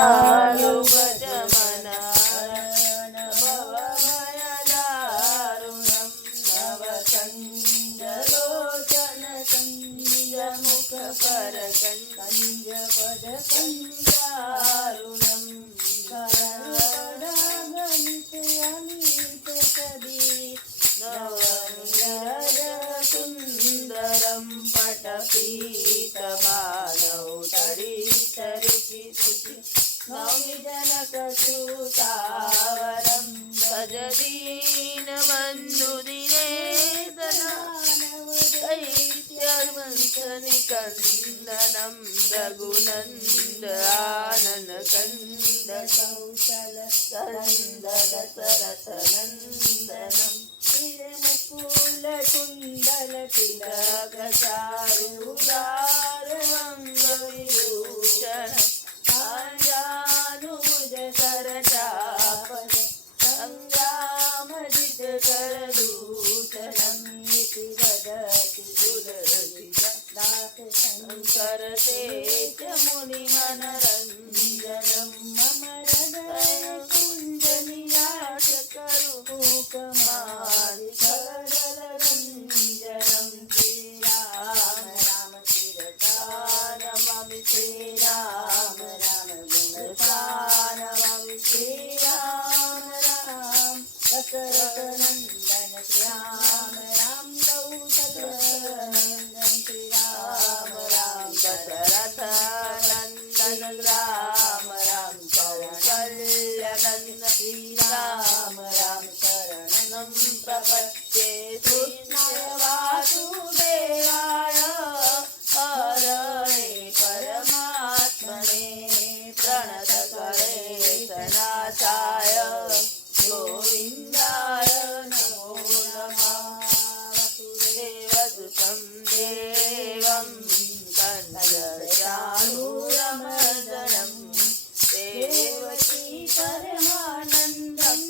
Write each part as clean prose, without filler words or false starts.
आलो भजमनारण भवभयदारुणं नवकञ्जलोचन कञ्जमुखपरकञ्जपदकञ्जारुणं नवनिरजसुन्दरं पटपीतमानौ नौमिजनकसूतावरं भजदीनबन्धुदिनेतनदैत्यवंशनिकन्दनं रघुनन्दाननकन्द कौशलकन्ददशरथनन्दनं श्रीमुकुलकुण्डलतिलकचारुदारमङ्गविभूषणम् आजानुभुजकरचापद सङ्ग्रामजित करदूषणं इति वदति सुरसिजदासशङ्करते च मुनिमनरञ्जनं मम हृदयकुञ्जनिराजकरुकमादिकरदलरञ्जनं श्रीराम राम शिरसानमामि श्रीराम नमामि श्रीराम राम दशरथनन्दन श्रीराम राम कौशलनन्दन श्रीराम राम दशरथनन्दन राम राम कौशल्यनन्दन श्रीराम राम शरणं प्रपद्ये कृष्णाय वासुदेवाय हरये परमात्मने प्रणतकलेशनाशाय गोविन्दाय नमो नमः वसुदेवसुतं देवं कन्नडचाणूरमर्दनं देवकी परमानन्दं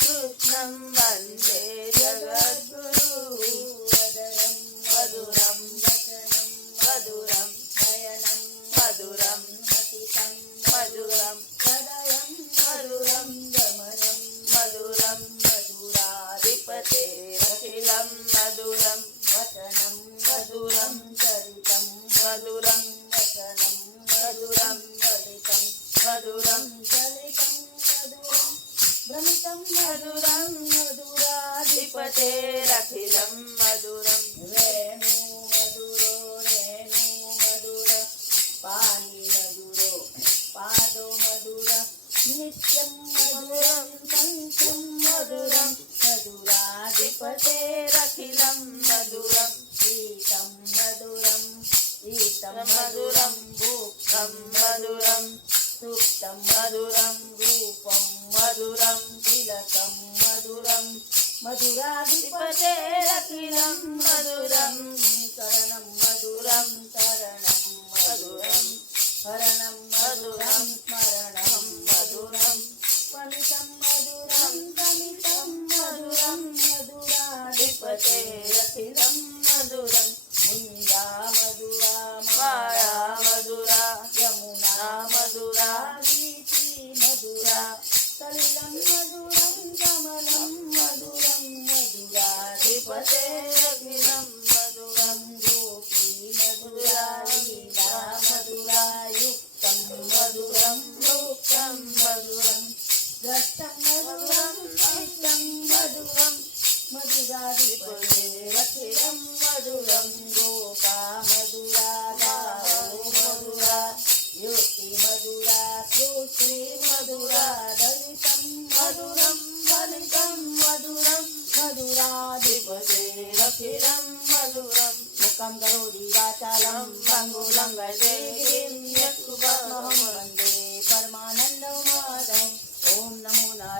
कृष्णं वन्दे जगद्गुरु मधुरं वचनं मधुरं नयनं मधुरं हसितं मधुरं हृदयं मधुरं गमनं मधुरं मधुराधिपतेरखिलं मधुरं वचनं मधुरं चरितं मधुरं वचनं मधुरं चरितं मधुरं चरितं मधुरं भ्रमितं मधुरं मधुराधिपतेरखिलं मधुरं रेणु मधुरो रेणु मधुर पाणि मधुरो पादो मधुर नित्यं मधुरं कंठं मधुरं मधुराधिपतेरखिलं मधुरं शीतं मधुरं भुक्तं मधुरं सुप्तं मधुरं रूपं मधुरं तिलकं मधुरं मधुराधिपतेरखिलं मधुरं शरणं मधुरं शरणं मधुरं हरणं मधुरं स्मरणं मधुरं पमितं मधुरं तमितं मधुरं मधुराधिपतेरखिलं मधुरं मुञ्जा मधुरा माया मधुरा यमुना मधुरा गीति मधुरा सलिलं मधुरं कमलं मधुरं मधुराधिपतेरखिलं मधुरं गोपी मधुरा लीला मधुरा युक्तं मधुरं भुक्तं मधुरं द्रष्टं मधुरं चित्तं मधुरं मधुराधिपतेरखिलं मधुरं गोपा मधुरा गावो मधुरा युक्ति मधुरा सुश्री मधुरा दलितं मधुरं फलितं मधुरं मधुराधिपतेरखिलं मधुरं मुखं करोति वाचालं पङ्गुलं वैदेहीं यत्कृपात्महं वन्दे परमानन्दं माधवम् ॐ नमो नारायणाय।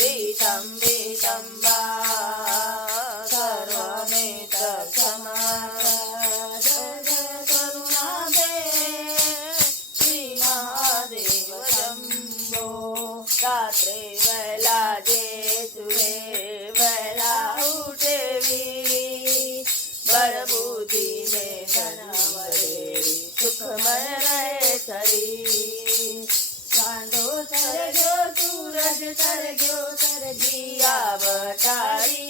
वीतं वीतं वा करुणादे श्री महादेव शंभो रात्रे वैला जे सुहे वैला उठेवी बरबुद्धि में धनवरे सुखमय रहे शरीर चांदो सरग्यो सूरज सरग्यो सरगिया बटाड़ी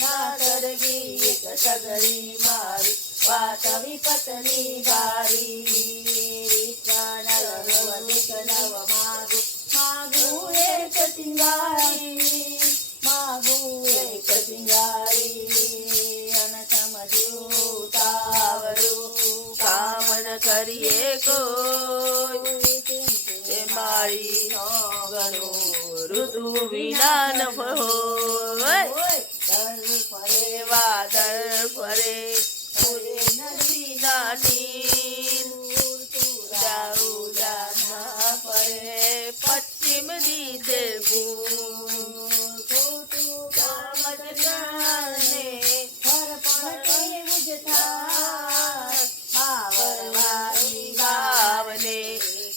ना सरगी एक सगरी मारी वातवी पत्नी बारी नव मागु मागु एक सिंगारी मागु एक सिंगारी अन समझू तावरू कामन करिए कोई मारी गणो ऋतु विना न हो फरे वादळ फरे फुले नदी नानी उदा फरे पश्चिम दिशे कामत जाने फर पड़े बुझता बावने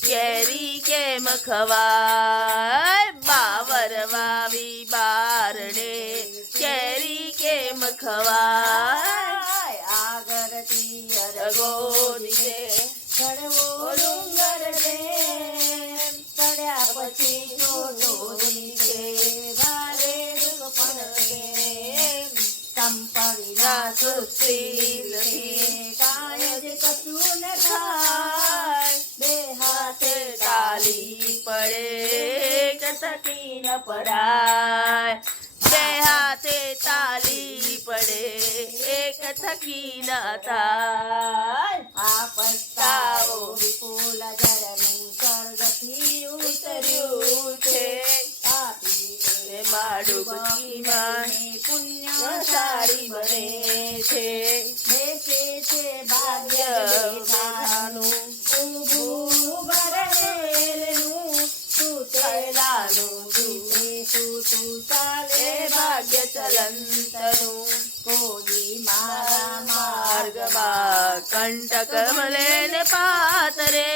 केरी के मखवाय बावर वावी बारणे केरी के मखवाय आगरती अरगो दिसे चढ़वो डूंगर दे चढ़्या પછી છોટો દિશે ભારે દુઃખ પડે સંપડીના સૃષ્ટિ કાય જ કશું ન થાય બે હાથે તાલી પડે કસકી ન પડાય બે હાથે તાલી પડે એક થકી ન થાય આ પસ્તાવો વિપુલ જરનું સ્વર્ગથી ઉતર્યું છે આપી તે માડુબકી માને પુણ્યશાળી બને છે બેસે છે ભાગ્ય બેઠાનું ઊભું ભરેલું સૂતેલાનું જીવે સૂતું ચાલે ભાગ્ય ચલંતનું કોઈ મારા માર્ગમાં કંટક મળે ને પાતરે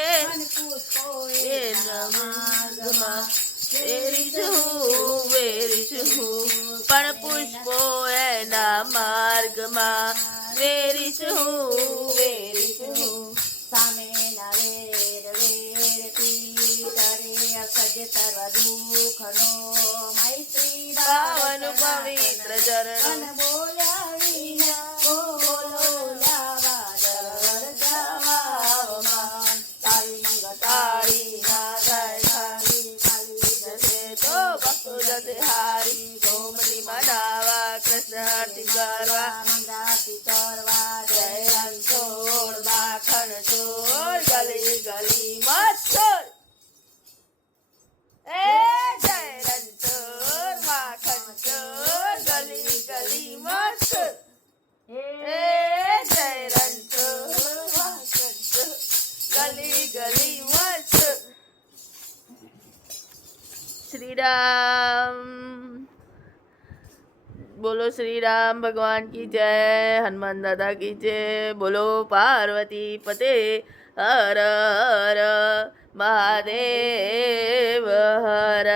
માર્ગમાં વેરીશું પણ પુષ્પો એના માર્ગમાં વેરીશું સામેના વેર વેરતી તરે અસજ તર દુઃખનો મૈત્રી ભાવન પવિત્ર જરણ બોલ્યા વિના બોલો લાવા દર જાવામાં તારી મંગ તારી ના જાય ખાલી ખાલી જશે તો ભક્તો જશે હારી ગોમતી મનાવા કૃષ્ણ આરતી કરવા મંગાતી કરવા જય રણછોડ માખણ ચોર ગલી ગલી મચ્છર એ જય રણછોડ માખણ ચોર ગલી ગલી મચ્છર એ જય રણછોડ માખણ ચોર ગલી ગલી મચ્છર श्री राम बोलो श्री राम भगवान की जय हनुमान दादा की जय बोलो पार्वती पते हर हर महादेव हर